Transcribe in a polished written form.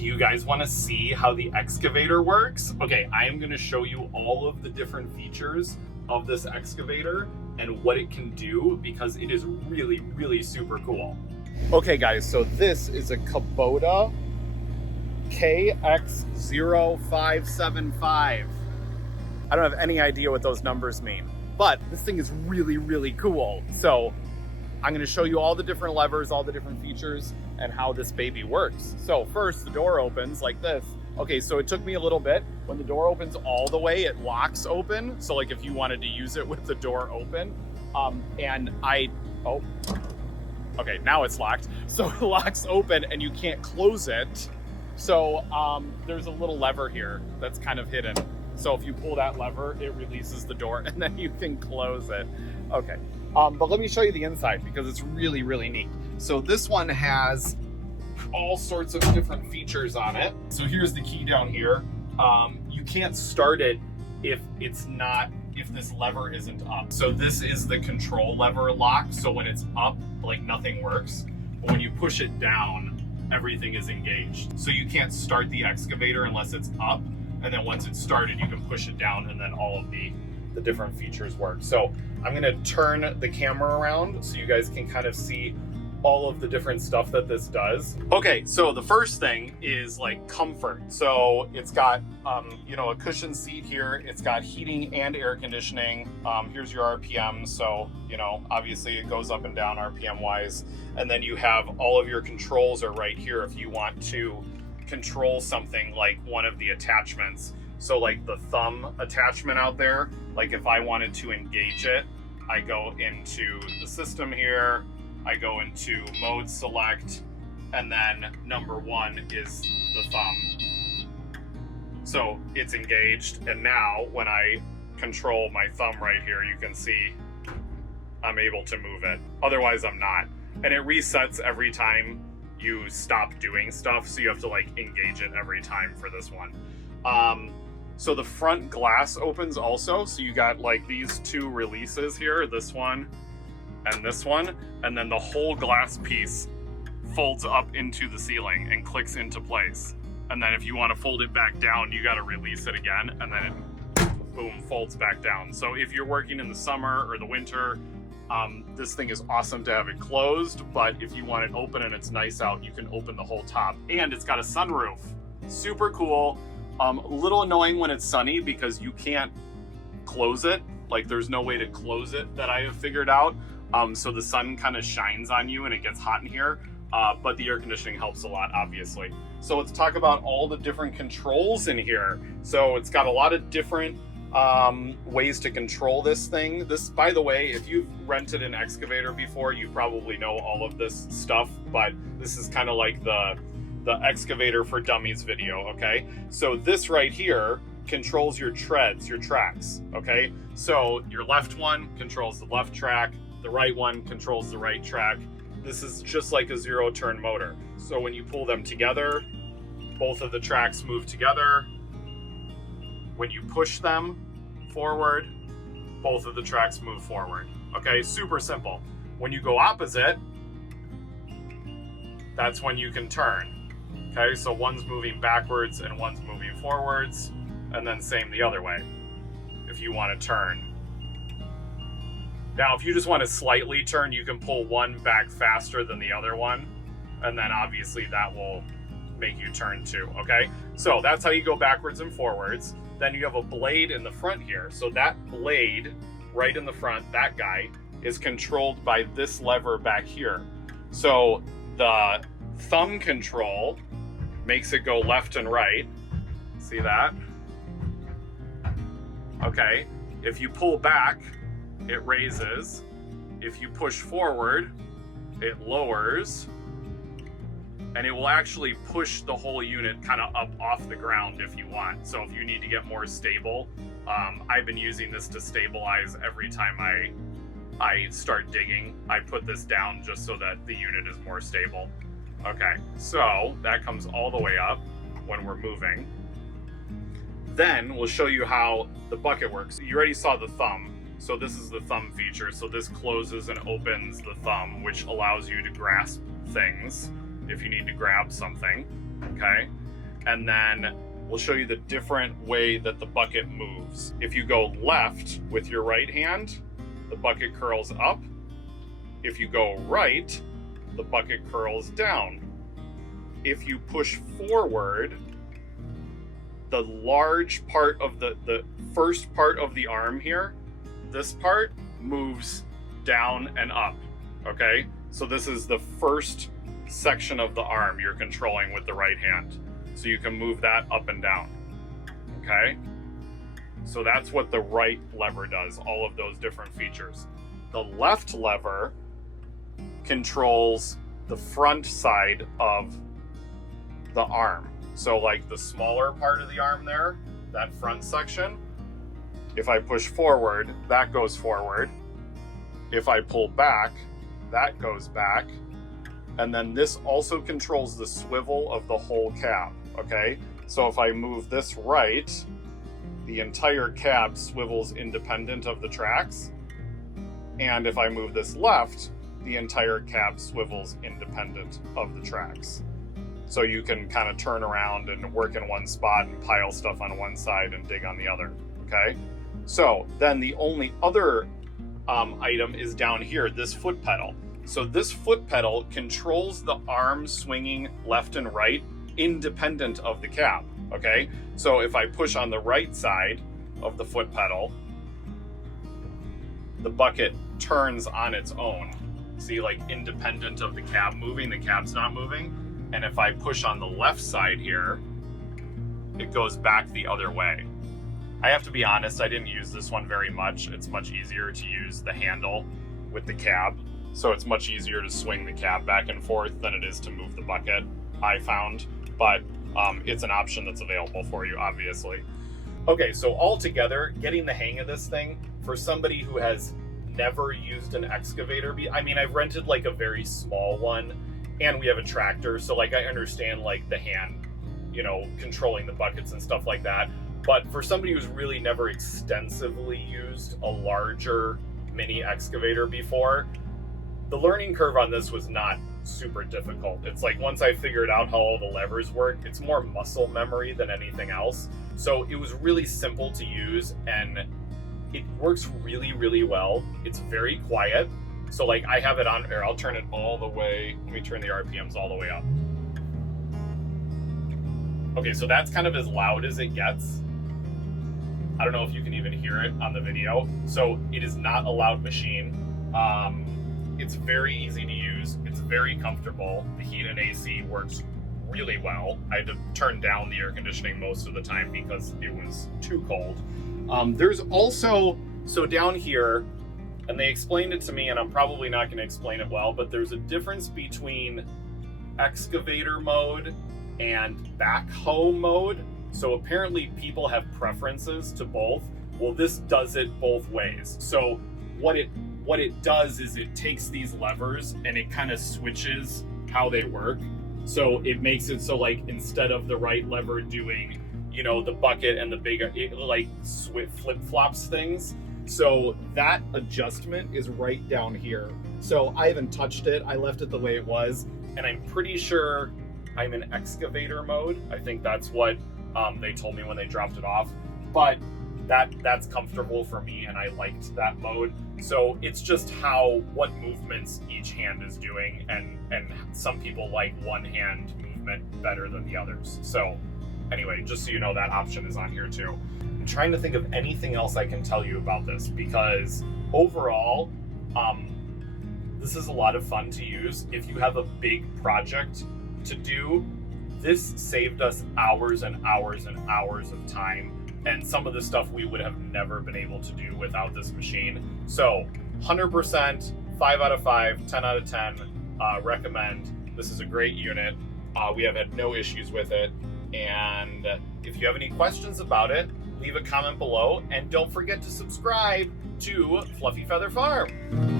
Do you guys want to see how the excavator works? Okay, I am going to show you all of the different features of this excavator and what it can do because it is really, really super cool. Okay guys, so this is a Kubota KX057-5. I don't have any idea what those numbers mean, but this thing is really, really cool. So I'm going to show you all the different levers, all the different features, and how this baby works. So first, the door opens like this. Okay, so it took me a little bit. When the door opens all the way, it locks open. So like if you wanted to use it with the door open, okay, now it's locked. So it locks open and you can't close it. So there's a little lever here that's kind of hidden. So if you pull that lever, it releases the door and then you can close it. Okay, but let me show you the inside because it's really, really neat. So this one has all sorts of different features on it. So here's the key down here. You can't start it if this lever isn't up. So this is the control lever lock. So when it's up, like nothing works. But when you push it down, everything is engaged. So you can't start the excavator unless it's up. And then once it's started, you can push it down and then all of the different features work. So I'm gonna turn the camera around so you guys can kind of see all of the different stuff that this does. Okay, so the first thing is like comfort. So it's got, a cushion seat here. It's got heating and air conditioning. Here's your RPM. So, obviously it goes up and down RPM wise. And then you have all of your controls are right here if you want to control something like one of the attachments. So like the thumb attachment out there, like if I wanted to engage it, I go into the system here, I go into mode select, and then number one is the thumb. So it's engaged, and now when I control my thumb right here, you can see I'm able to move it. Otherwise I'm not. And it resets every time you stop doing stuff, so you have to like engage it every time for this one. So the front glass opens also, so you got like these two releases here, this one and this one, and then the whole glass piece folds up into the ceiling and clicks into place. And then if you want to fold it back down, you got to release it again, and then it boom, folds back down. So if you're working in the summer or the winter, this thing is awesome to have it closed, but if you want it open and it's nice out, you can open the whole top. And it's got a sunroof. Super cool. A little annoying when it's sunny because you can't close it. Like there's no way to close it that I have figured out. So the sun kind of shines on you and it gets hot in here, but the air conditioning helps a lot, obviously. So let's talk about all the different controls in here. So it's got a lot of different ways to control this thing. This, by the way, if you've rented an excavator before, you probably know all of this stuff, but this is kind of like the excavator for dummies video, okay? So this right here controls your treads, your tracks, okay? So your left one controls the left track, the right one controls the right track. This is just like a zero-turn motor. So when you pull them together, both of the tracks move together. When you push them forward, both of the tracks move forward. Okay, super simple. When you go opposite, that's when you can turn. Okay, so one's moving backwards and one's moving forwards, and then same the other way if you want to turn. Now, if you just want to slightly turn, you can pull one back faster than the other one, and then obviously that will make you turn too, okay? So that's how you go backwards and forwards. Then you have a blade in the front here. So that blade right in the front, that guy, is controlled by this lever back here. So the thumb control makes it go left and right. See that? Okay, if you pull back, it raises. If you push forward, it lowers. And it will actually push the whole unit kind of up off the ground if you want. So if you need to get more stable, I've been using this to stabilize every time I start digging. I put this down just so that the unit is more stable. Okay, so that comes all the way up when we're moving. Then we'll show you how the bucket works. You already saw the thumb. So this is the thumb feature. So this closes and opens the thumb, which allows you to grasp things if you need to grab something, okay? and then we'll show you the different way that the bucket moves. If you go left with your right hand, the bucket curls up. If you go right, the bucket curls down. If you push forward, the large part of the first part of the arm here, this part moves down and up, okay? So this is the first section of the arm you're controlling with the right hand. So you can move that up and down, okay? So that's what the right lever does, all of those different features. The left lever controls the front side of the arm. So like the smaller part of the arm there, that front section, if I push forward, that goes forward. If I pull back, that goes back. And then this also controls the swivel of the whole cab, okay? So if I move this right, the entire cab swivels independent of the tracks. And if I move this left, the entire cab swivels independent of the tracks. So you can kind of turn around and work in one spot and pile stuff on one side and dig on the other, okay? So then the only other item is down here, this foot pedal. So this foot pedal controls the arm swinging left and right independent of the cab, okay? So if I push on the right side of the foot pedal, the bucket turns on its own. See, like independent of the cab moving, the cab's not moving. And if I push on the left side here, it goes back the other way. I have to be honest, I didn't use this one very much. It's much easier to use the handle with the cab. So it's much easier to swing the cab back and forth than it is to move the bucket, I found. But it's an option that's available for you, obviously. Okay, so altogether, getting the hang of this thing, for somebody who has never used an excavator, I mean, I've rented like a very small one, and we have a tractor, so like I understand like the hand, you know, controlling the buckets and stuff like that. But for somebody who's really never extensively used a larger mini excavator before, the learning curve on this was not super difficult. It's like once I figured out how all the levers work, it's more muscle memory than anything else. So it was really simple to use and it works really, really well. It's very quiet. So like I have it on here, I'll turn it all the way. Let me turn the RPMs all the way up. Okay, so that's kind of as loud as it gets. I don't know if you can even hear it on the video. So it is not a loud machine. It's very easy to use. It's very comfortable. The heat and AC works really well. I had to turn down the air conditioning most of the time because it was too cold. There's also, so down here, and they explained it to me, and I'm probably not going to explain it well, but there's a difference between excavator mode and backhoe mode. So apparently people have preferences to both. Well, this does it both ways. So what it does is it takes these levers and it kind of switches how they work. So it makes it so like instead of the right lever doing, you know, the bucket and the big, it like flip-flops things. So that adjustment is right down here. So I haven't touched it. I left it the way it was. And I'm pretty sure I'm in excavator mode. I think that's what they told me when they dropped it off. But that's comfortable for me and I liked that mode. So it's just what movements each hand is doing, and some people like one hand movement better than the others. So anyway, just so you know, that option is on here too. I'm trying to think of anything else I can tell you about this, because overall, this is a lot of fun to use. If you have a big project to do, this saved us hours and hours and hours of time. And some of the stuff we would have never been able to do without this machine. So 100%, 5 out of 5, 10 out of 10, recommend. This is a great unit. We have had no issues with it. And if you have any questions about it, leave a comment below. And don't forget to subscribe to Fluffy Feather Farm.